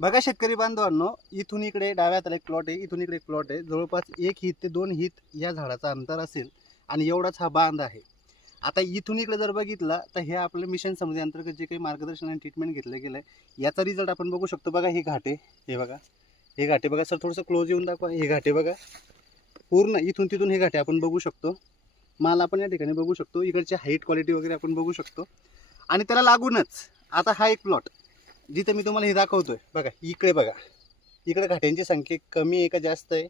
बघा शेतकरी बांधवांनो, इथून इकडे डाव्या हाताला एक प्लॉट आहे, इथून इकडे एक प्लॉट आहे. जवळपास 1 हित ते 2 हित या झाडाचा अंतर असेल आणि एवढाच हा बांध आहे. आता इथून इकडे जर बघितलं तर हे आपलं मिशन समृद्धी अंतर्गत जे काही मार्गदर्शन आणि ट्रीटमेंट घेतलं गेलं आहे याचा रिझल्ट आपण बघू शकतो. बघा हे घाटे, हे बघा हे घाटे बघा सर, थोडंसं क्लोज येऊन दाखवा. हे घाटे बघा पूर्ण इथून तिथून हे घाटे आपण बघू शकतो. माल आपण या ठिकाणी बघू शकतो. इकडची हाईट क्वालिटी वगैरे आपण बघू शकतो. आणि त्याला लागूनच आता हा एक प्लॉट जिथे मी तुम्हाला हे दाखवतोय बघा, इकडे बघा, इकडे घाट्यांची संख्या कमी आहे का जास्त आहे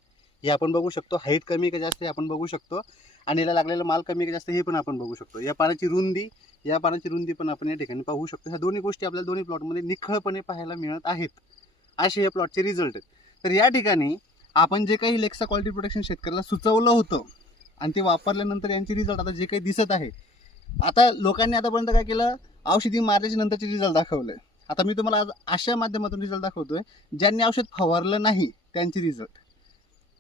हे आपण बघू शकतो. हाईट कमी आहे का जास्त आहे आपण बघू शकतो. आणि याला लागलेला माल कमी आहे का जास्त हे पण आपण बघू शकतो. या पानाची रुंदी पण आपण या ठिकाणी पाहू शकतो. ह्या दोन्ही गोष्टी आपल्याला दोन्ही प्लॉटमध्ये निखळपणे पाहायला मिळत आहेत. असे हे प्लॉटचे रिझल्ट आहेत. तर या ठिकाणी आपण जे काही लेक्सा क्वालिटी प्रोटेक्शन शेतकऱ्याला सुचवलं होतं आणि ते वापरल्यानंतर यांचे रिझल्ट आता जे काही दिसत आहे. आता लोकांनी आतापर्यंत काय केलं, औषधी मारल्याच्या नंतरचे रिझल्ट दाखवले. आता मी तुम्हाला आज अशा माध्यमातून रिझल्ट दाखवतोय ज्यांनी औषध फवारलं नाही त्यांचे रिझल्ट.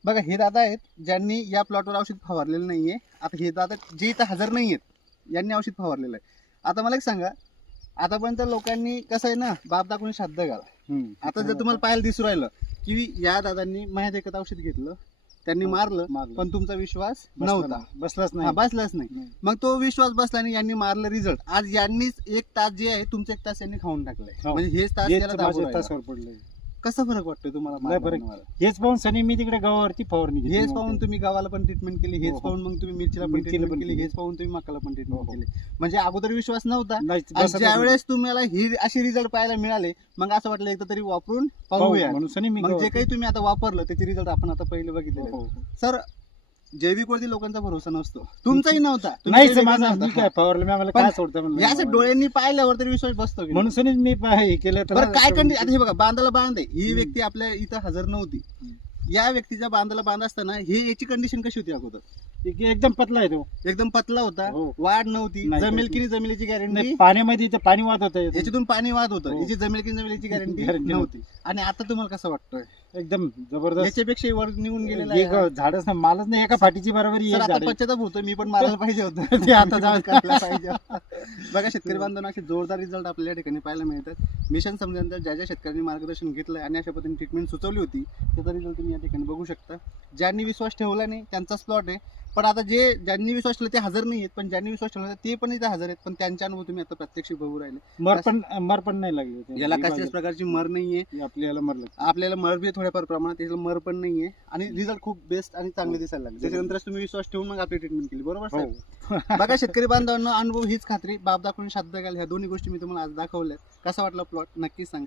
बघा हे दादा आहेत ज्यांनी या प्लॉटवर औषध फवारलेलं नाही आहे. आता हे दादा जे इथं हजर नाही आहेत यांनी औषध फवारलेलं आहे. आता मला एक सांगा, आतापर्यंत लोकांनी कसं आहे ना, बाप दाखवून श्राद्ध घाला. आता जर तुम्हाला पाहायला दिसू राहिलं की या दादांनी महिन्यात एकच औषध घेतलं, त्यांनी मारलं, पण तुमचा विश्वास नव्हता, बसलाच बसलाच नाही. मग तो विश्वास बसला आणि यांनी मारलं रिझल्ट. आज यांनीच 1 तास जे आहे तुमचं 1 तास यांनी खाऊन टाकलंय. म्हणजे हेच तास त्याला दाबून राहिला. तासावर पडले. कसा फरक वाटतोय तुम्हाला लय फरक. मारल्यावर? हेच पाहून सनी मी तिकडे गावावरती फवारणी केली. हेच पाहून तुम्ही गव्हाला पण ट्रीटमेंट केली, हेच हो. पाहून मग तुम्ही मिरचीला पण मिरचीला ट्रीटमेंट पण केली, केली. हेच पाहून तुम्ही मकाला पण ट्रीटमेंट हो. केली. म्हणजे अगोदर विश्वास नव्हता नाही, आणि बसतच ज्या वेळेस तुम्हाला ही अशी रिझल्ट पाहायला मिळाले मग असं वाटलं एकदा तरी वापरून पाहूया. म्हणून सनी मी मग जे गावावरती- काही तुम्ही आता वापरलं त्याचे रिझल्ट आपण आता पहिले बघितले. हो, हो. सर जैविक वरती लोकांचा भरोसा नसतो, तुमचाही नव्हता. तुम्ही नाही जैविक माझा नव्हता. मी काय फवारलं मी आम्हाला पण काय सोडतं म्हणलं. या असं डोळ्यांनी पाहिल्यावर तरी विश्वास बसतो की नाही? म्हणून सनी मी हे केलं तर बरं काय कंडिशन, आता हे बघा बांधाला बांध आहे, ही व्यक्ती आपल्या इथं हजर नव्हती. या व्यक्तीच्या बांधाला बांध असताना हे याची कंडिशन कशी होती अगोदर? एकदम पतला आहे तो. एकदम पतला होता, हो. वाढ नव्हती, नाही, जमेल नाही. की नाही जमेलीची गॅरंटी, नाही, पाण्यामध्ये इथं पाणी वाहत होतं. याच्यातून पाणी वाहत होतं, हो. याची जमेल की नाही जमेलीची गॅरंटी Guarantee नव्हती. आणि आता तुम्हाला कसं वाटतंय? एकदम जबरदस्त. याच्यापेक्षा वर निघून गेलेला एक आहे. झाडच नाही, मालच नाही, एका फाटीची बरोबरी सर एक आता झाड आहे. पश्चाताप होतोय, मी पण मारायला पाहिजे होतं. ते आता जाऊ. करायला पाहिजे होतं. बघा शेतकरी बांधवांना असे जोरदार रिझल्ट आपल्या या ठिकाणी पाहायला मिळतात. मिशन समजल्यानंतर ज्या ज्या शेतकऱ्यांनी मार्गदर्शन घेतलंय आणि अशा पद्धतीने ट्रीटमेंट सुचवली होती त्याचा रिझल्ट तुम्ही या ठिकाणी बघू शकता. ज्यांनी विश्वास ठेवला नाही त्यांचाच प्लॉट आहे. पण आता ज्यांनी विश्वास ठेवला ते हजर नाही आहेत, पण ज्यांनी विश्वास ठेवला ते पण इथे हजर आहेत. पण त्यांच्या अनुभव तुम्ही आता प्रत्यक्ष बघू राहिले. मर पण नाही लागले. याला कसल्याच प्रकारची मर नाहीये, आपल्याला मरलं. आपल्याला मर बी थोड्याफार प्रमाणात, याला मर पण नाहीये आणि रिझल्ट खूप बेस्ट आणि चांगले दिसायला लागले. त्याच्यानंतर तुम्ही विश्वास ठेवून मग आपली ट्रीटमेंट केली, बरोबर हो. साहेब? बघा शेतकरी बांधवांना अनुभव हीच खात्री, बाप दाखवून श्राद्ध घाल, ह्या दोन्ही गोष्टी मी तुम्हाला आज दाखवल्यात. कसा वाटला प्लॉट नक्कीच सांगा.